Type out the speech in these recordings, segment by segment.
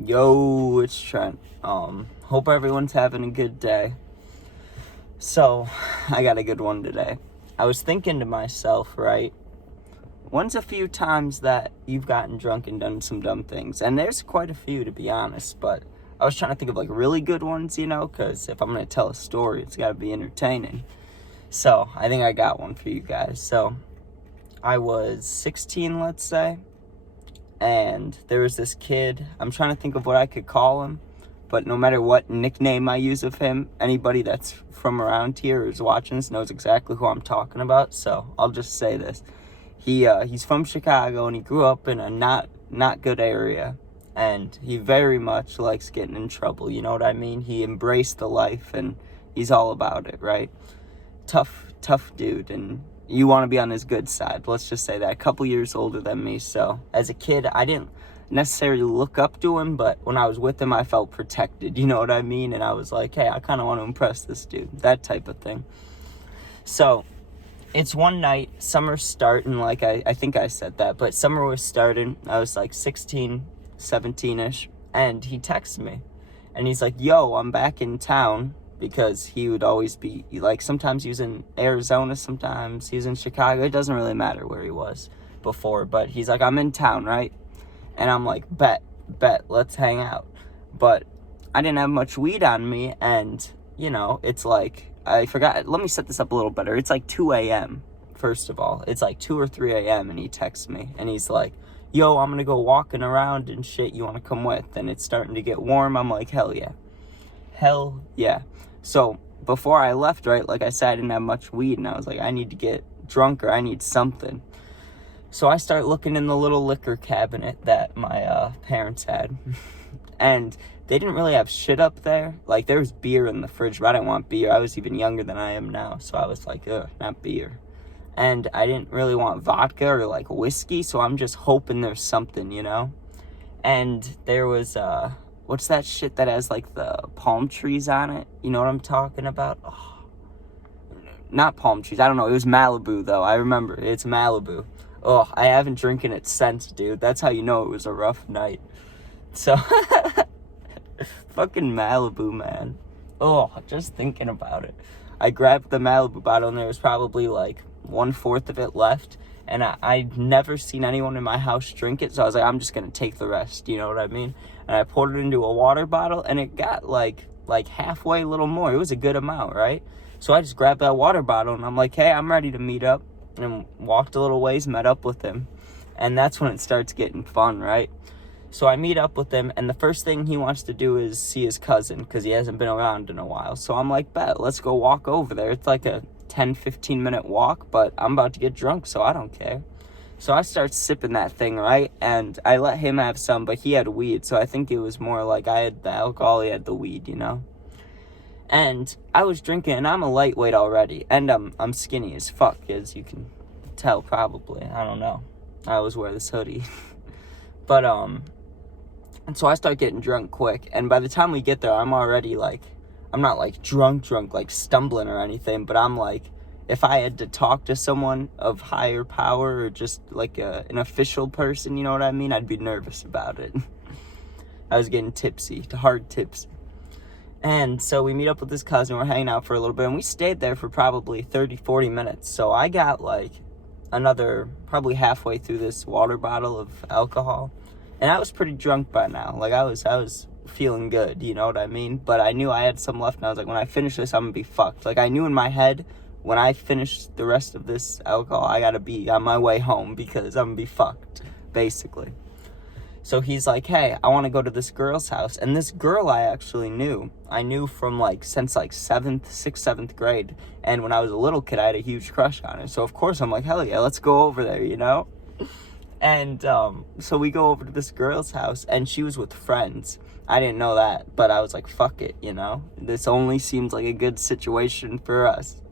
Yo, it's Trent. Hope everyone's having a good day. So, I got a good one today. I was thinking to myself, right? When's a few times that you've gotten drunk and done some dumb things? And there's quite a few, to be honest, but I was trying to think of like really good ones, because if I'm going to tell a story, it's got to be entertaining. So, I think I got one for you guys. So, I was 16, let's say. And there was this kid, I'm trying to think of what I could call him, but no matter what nickname I use of him, anybody that's from around here or is watching this knows exactly who I'm talking about, so I'll just say this. He's from Chicago, and he grew up in a not good area, and he very much likes getting in trouble, you know what I mean? He embraced the life, and he's all about it, right? Tough dude, and you want to be on his good side. Let's just say that. A couple years older than me. So as a kid, I didn't necessarily look up to him, but when I was with him, I felt protected. You know what I mean? And I was like, hey, I kind of want to impress this dude. That type of thing. So it's one night. Summer's starting. Like I think I said that. But summer was starting. I was like 16, 17-ish. And he texted me. And he's like, yo, I'm back in town. Because he would always be, like, sometimes he was in Arizona, sometimes he was in Chicago. It doesn't really matter where he was before, but he's like, I'm in town, right? And I'm like, bet, let's hang out. But I didn't have much weed on me, and, it's like, I forgot, let me set this up a little better. It's like 2 a.m., first of all. It's like 2 or 3 a.m., and he texts me, and he's like, yo, I'm gonna go walking around and shit, you wanna come with? And it's starting to get warm. I'm like, hell yeah. So before I left, right, like I said, I didn't have much weed, and I was like, I need to get drunk, or I need something. So I start looking in the little liquor cabinet that my parents had, and they didn't really have shit up there. Like, there was beer in the fridge, but I didn't want beer. I was even younger than I am now, so I was like, ugh, not beer. And I didn't really want vodka or, like, whiskey, so I'm just hoping there's something, And there was, what's that shit that has, like, the palm trees on it? You know what I'm talking about? Oh, not palm trees. I don't know. It was Malibu, though. I remember. It's Malibu. Oh, I haven't drinking it since, dude. That's how you know it was a rough night. So, fucking Malibu, man. Oh, just thinking about it. I grabbed the Malibu bottle, and there was probably, like, 1/4 of it left. And I'd never seen anyone in my house drink it, so I was like, I'm just going to take the rest, you know what I mean? And I poured it into a water bottle, and it got, like halfway, a little more. It was a good amount, right? So I just grabbed that water bottle, and I'm like, hey, I'm ready to meet up. And walked a little ways, met up with him. And that's when it starts getting fun, right? So I meet up with him, and the first thing he wants to do is see his cousin, because he hasn't been around in a while. So I'm like, bet, let's go walk over there. It's like a 10-15 minute walk, but I'm about to get drunk, so I don't care. So I start sipping that thing, right? And I let him have some, but he had weed, so I think it was more like I had the alcohol, he had the weed, And I was drinking, and I'm a lightweight already, and I'm skinny as fuck, as you can tell probably. I don't know. I always wear this hoodie. But and so I start getting drunk quick, and by the time we get there, I'm already like, I'm not like drunk, like stumbling or anything, but I'm like, if I had to talk to someone of higher power or just like an official person, you know what I mean? I'd be nervous about it. I was getting tipsy, hard tipsy. And so we meet up with this cousin, we're hanging out for a little bit, and we stayed there for probably 30-40 minutes. So I got like another, probably halfway through this water bottle of alcohol, and I was pretty drunk by now. Like I was feeling good, you know what I mean? But I knew I had some left, and I was like, when I finish this, I'm gonna be fucked. Like I knew in my head, when I finish the rest of this alcohol, I gotta be on my way home because I'm gonna be fucked, basically. So he's like, hey, I want to go to this girl's house. And this girl I actually knew. I knew from since 6th, 7th grade. And when I was a little kid, I had a huge crush on her. So of course I'm like, hell yeah, let's go over there, And so we go over to this girl's house, and she was with friends. I didn't know that, but I was like, fuck it, This only seems like a good situation for us.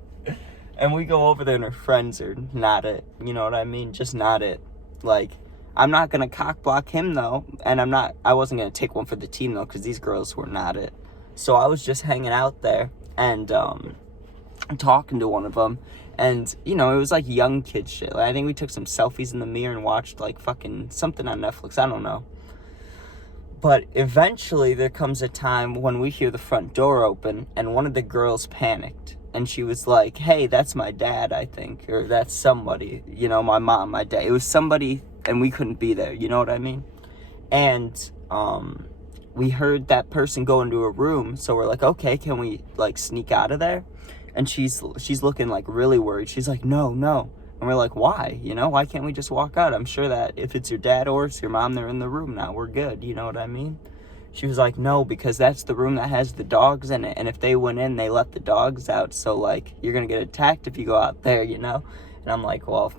And we go over there, and her friends are not it, you know what I mean? Just not it. Like, I'm not going to cock block him, though, and I wasn't going to take one for the team, though, because these girls were not it. So I was just hanging out there, and talking to one of them, and, it was like young kid shit. Like, I think we took some selfies in the mirror and watched, like, fucking something on Netflix, I don't know. But eventually there comes a time when we hear the front door open, and one of the girls panicked. And she was like, hey, that's my dad, I think. Or that's somebody. You know, my mom, my dad. It was somebody, and we couldn't be there. You know what I mean? And we heard that person go into a room. So we're like, okay, can we, like, sneak out of there? And she's looking, like, really worried. She's like, no. And we're like, why? You know, why can't we just walk out? I'm sure that if it's your dad or it's your mom, they're in the room now. We're good. You know what I mean? She was like, no, because that's the room that has the dogs in it. And if they went in, they let the dogs out. So, like, you're going to get attacked if you go out there, you know? And I'm like, well,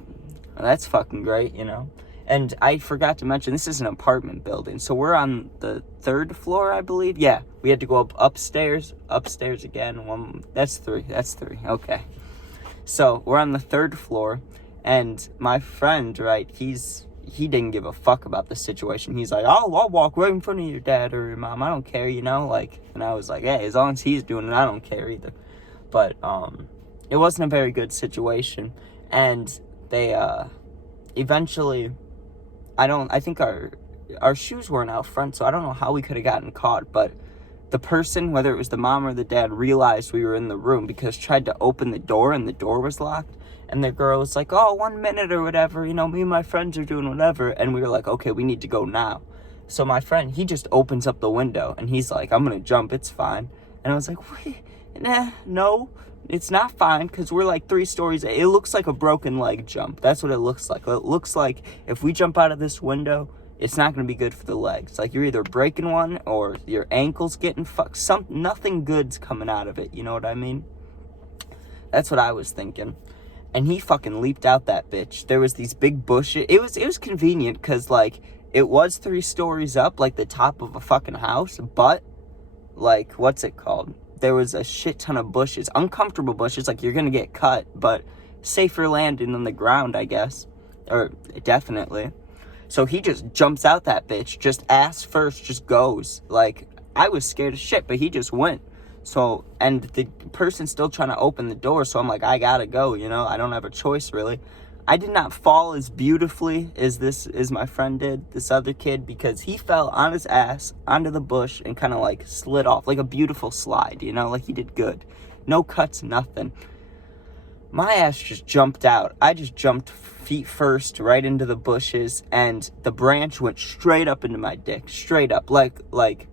that's fucking great, you know? And I forgot to mention, this is an apartment building. So we're on the 3rd floor, I believe. Yeah, we had to go upstairs again. That's three. Okay. So we're on the 3rd floor, and my friend, right, he didn't give a fuck about the situation. He's like, I'll walk right in front of your dad or your mom. I don't care, you know, like, and I was like, hey, as long as he's doing it, I don't care either. But it wasn't a very good situation, and they eventually, I think our shoes weren't out front, so I don't know how we could have gotten caught, but the person, whether it was the mom or the dad, realized we were in the room because tried to open the door and the door was locked. And the girl was like, oh, 1 minute or whatever, you know, me and my friends are doing whatever. And we were like, okay, we need to go now. So my friend, he just opens up the window and he's like, I'm going to jump, it's fine. And I was like, wait, no, it's not fine because we're like 3 stories. It looks like a broken leg jump. That's what it looks like. It looks like if we jump out of this window, it's not going to be good for the legs. Like, you're either breaking one or your ankle's getting fucked. Nothing good's coming out of it, you know what I mean? That's what I was thinking. And he fucking leaped out that bitch. There was these big bushes. It was convenient because, like, it was 3 stories up, like the top of a fucking house. But, like, what's it called? There was a shit ton of bushes. Uncomfortable bushes, like, you're going to get cut. But safer landing on the ground, I guess. Or, definitely. So he just jumps out that bitch, just ass first, just goes. Like, I was scared as shit, but he just went. So, and the person's still trying to open the door, so I'm like, I gotta go, you know? I don't have a choice, really. I did not fall as beautifully as my friend did, this other kid, because he fell on his ass onto the bush and kind of, like, slid off, like a beautiful slide, you know? Like, he did good. No cuts, nothing. My ass just jumped out. I just jumped feet first right into the bushes, and the branch went straight up into my dick. Straight up. Like,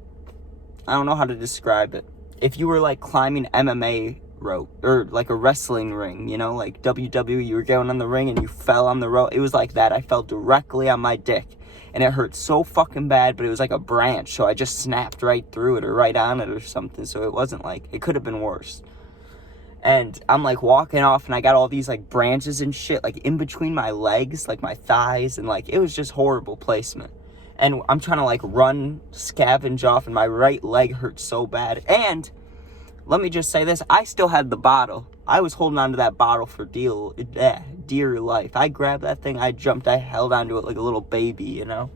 I don't know how to describe it. If you were, like, climbing MMA rope, or, like, a wrestling ring, you know, like WWE, you were going on the ring and you fell on the rope. It was like that. I fell directly on my dick, and it hurt so fucking bad, but it was like a branch, so I just snapped right through it or right on it or something, so it wasn't like, it could have been worse. And I'm, like, walking off, and I got all these, like, branches and shit, like, in between my legs, like, my thighs, and, like, it was just horrible placement. And I'm trying to, like, run, scavenge off, and my right leg hurt so bad. And let me just say this, I still had the bottle. I was holding on to that bottle for dear life. I grabbed that thing, I jumped, I held onto it like a little baby, you know?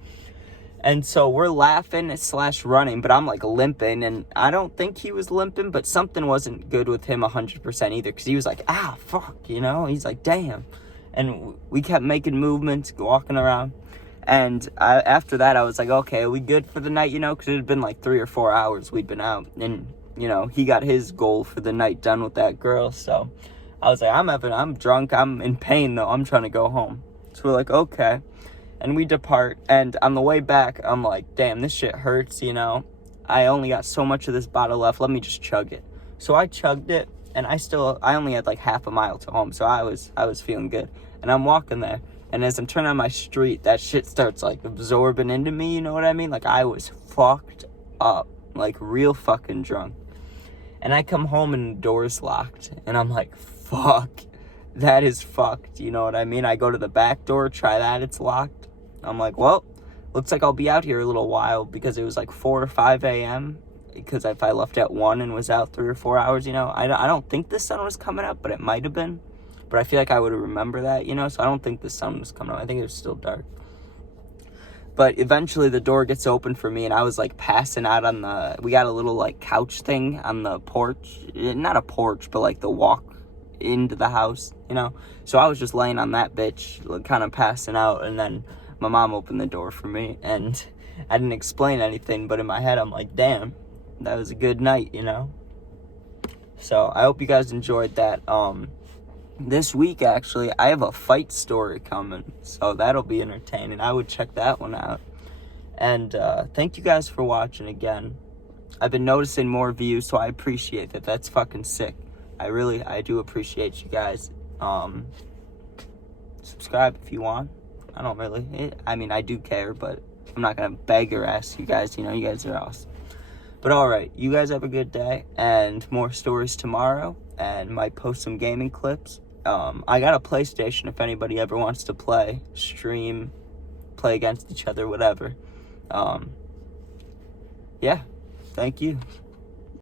And so we're laughing / running, but I'm, like, limping, and I don't think he was limping, but something wasn't good with him 100% either, because he was like, fuck, you know? He's like, damn. And we kept making movements, walking around, and after that, I was like, okay, are we good for the night, you know? Because it had been, like, 3 or 4 hours we'd been out, and, you know, he got his goal for the night done with that girl, so I was like, I'm drunk, I'm in pain, though, I'm trying to go home. So we're like, okay. And we depart, and on the way back, I'm like, damn, this shit hurts, you know? I only got so much of this bottle left, let me just chug it. So I chugged it, and I only had like half a mile to home, so I was feeling good. And I'm walking there, and as I'm turning on my street, that shit starts, like, absorbing into me, you know what I mean? Like, I was fucked up, like, real fucking drunk. And I come home, and the door's locked, and I'm like, fuck, that is fucked, you know what I mean? I go to the back door, try that, it's locked. I'm like, well, looks like I'll be out here a little while, because it was like 4 or 5 a.m. Because if I left at 1 and was out 3 or 4 hours, you know, I don't think the sun was coming up, but it might have been. But I feel like I would remember that, you know, so I don't think the sun was coming up. I think it was still dark. But eventually the door gets open for me, and I was, like, passing out on we got a little, like, couch thing on the porch. Not a porch, but, like, the walk into the house, you know. So I was just laying on that bitch, kind of passing out, and then my mom opened the door for me, and I didn't explain anything, but in my head, I'm like, damn, that was a good night, you know? So I hope you guys enjoyed that. This week, actually, I have a fight story coming, so that'll be entertaining. I would check that one out. And thank you guys for watching again. I've been noticing more views, so I appreciate that. That's fucking sick. I do appreciate you guys. Subscribe if you want. I don't really. I do care, but I'm not gonna beg or ask you guys. You know, you guys are awesome. But alright, you guys have a good day, and more stories tomorrow, and might post some gaming clips. I got a PlayStation if anybody ever wants to play, stream, play against each other, whatever. Yeah, thank you.